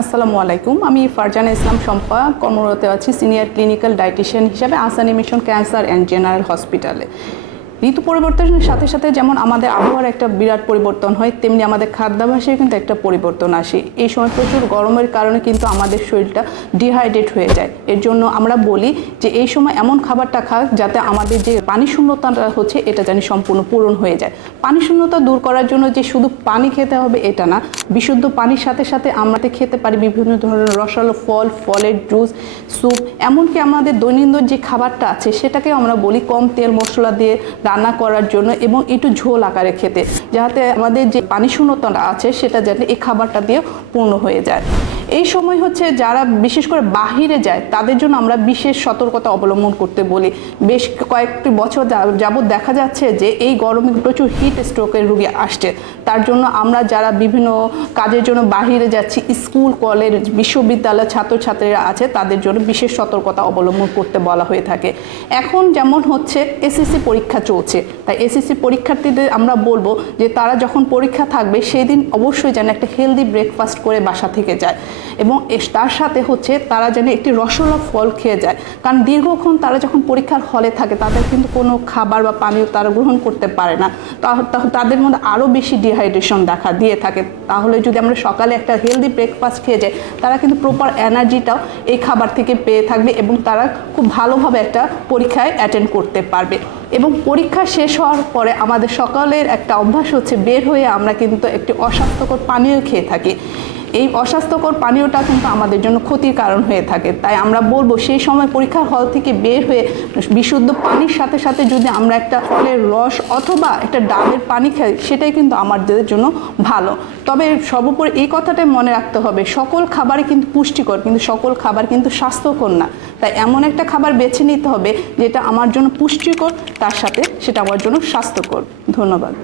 আসসালামু আলাইকুম। আমি ফারজানা ইসলাম শম্পা, কর্মরত আছি সিনিয়র ক্লিনিক্যাল ডায়েটিশিয়ান হিসেবে Ahsan mission cancer and general হসপিটালে। ঋতু পরিবর্তনের সাথে সাথে যেমন আমাদের আবহাওয়ার একটা বিরাট পরিবর্তন হয়, তেমনি আমাদের খাদ্যাভ্যাসেও কিন্তু একটা পরিবর্তন আসে। এই সময় প্রচুর গরমের কারণে কিন্তু আমাদের শরীরটা ডিহাইড্রেট হয়ে যায়। এর জন্য আমরা বলি যে এই সময় এমন খাবারটা খাক যাতে আমাদের যে পানি শূন্যতাটা হচ্ছে এটা যেন সম্পূর্ণ পূরণ হয়ে যায়। পানি শূন্যতা দূর করার জন্য যে শুধু পানি খেতে হবে এটা না, বিশুদ্ধ পানির সাথে সাথে আমরা খেতে পারি বিভিন্ন ধরনের রসালো ফল, ফলের জুস, স্যুপ, এমনকি আমাদের দৈনন্দিন যে খাবারটা আছে সেটাকে আমরা বলি কম তেল মশলা দিয়ে রান্না করার জন্য এবং একটু ঝোল আকারে খেতে, যাতে আমাদের যে পানি শূন্যতাটা আছে সেটা যাতে এই খাবারটা দিয়ে পূর্ণ হয়ে যায়। এই সময় হচ্ছে যারা বিশেষ করে বাহিরে যায় তাদের জন্য আমরা বিশেষ সতর্কতা অবলম্বন করতে বলি। বেশ কয়েকটি বছর যাবৎ দেখা যাচ্ছে যে এই গরমে প্রচুর হিট স্ট্রোকের রোগী আসছে। তার জন্য আমরা যারা বিভিন্ন কাজের জন্য বাহিরে যাচ্ছি, স্কুল কলেজ বিশ্ববিদ্যালয়ের ছাত্রছাত্রীরা আছে তাদের জন্য বিশেষ সতর্কতা অবলম্বন করতে বলা হয়ে থাকে। এখন যেমন হচ্ছে এসএসসি পরীক্ষা চলছে, তাই এসএসসি পরীক্ষার্থীদের আমরা বলবো যে তারা যখন পরীক্ষা থাকবে সেই দিন অবশ্যই যেন একটা হেলদি ব্রেকফাস্ট করে বাসা থেকে যায় এবং তার সাথে হচ্ছে তারা যেন একটি রসালো ফল খেয়ে যায়। কারণ দীর্ঘক্ষণ তারা যখন পরীক্ষার হলে থাকে তাদের কিন্তু কোনো খাবার বা পানীয় তারা গ্রহণ করতে পারে না, তাদের মধ্যে আরও বেশি ডিহাইড্রেশন দেখা দিয়ে থাকে। তাহলে যদি আমরা সকালে একটা হেলদি ব্রেকফাস্ট খেয়ে যাই তারা কিন্তু প্রপার এনার্জিটাও এই খাবার থেকে পেয়ে থাকবে এবং তারা খুব ভালোভাবে একটা পরীক্ষায় অ্যাটেন্ড করতে পারবে। এবং পরীক্ষা শেষ হওয়ার পরে আমাদের সকালের একটা অভ্যাস হচ্ছে বের হয়ে আমরা কিন্তু একটি অস্বাস্থ্যকর পানীয় খেয়ে থাকি। এই অস্বাস্থ্যকর পানীয়টা কিন্তু আমাদের জন্য ক্ষতির কারণ হয়ে থাকে। তাই আমরা বলবো সেই সময় পরীক্ষার হল থেকে বের হয়ে বিশুদ্ধ পানির সাথে সাথে যদি আমরা একটা ফলের রস অথবা একটা ডাবের পানি খাই সেটাই কিন্তু আমাদের জন্য ভালো। তবে সর্বোপরি এই কথাটাই মনে রাখতে হবে, সকল খাবারই কিন্তু পুষ্টিকর কিন্তু সকল খাবার কিন্তু স্বাস্থ্যকর না। তাই এমন একটা খাবার বেছে নিতে হবে যেটা আমার জন্য পুষ্টিকর, তার সাথে সেটা আমার জন্য স্বাস্থ্যকর। ধন্যবাদ।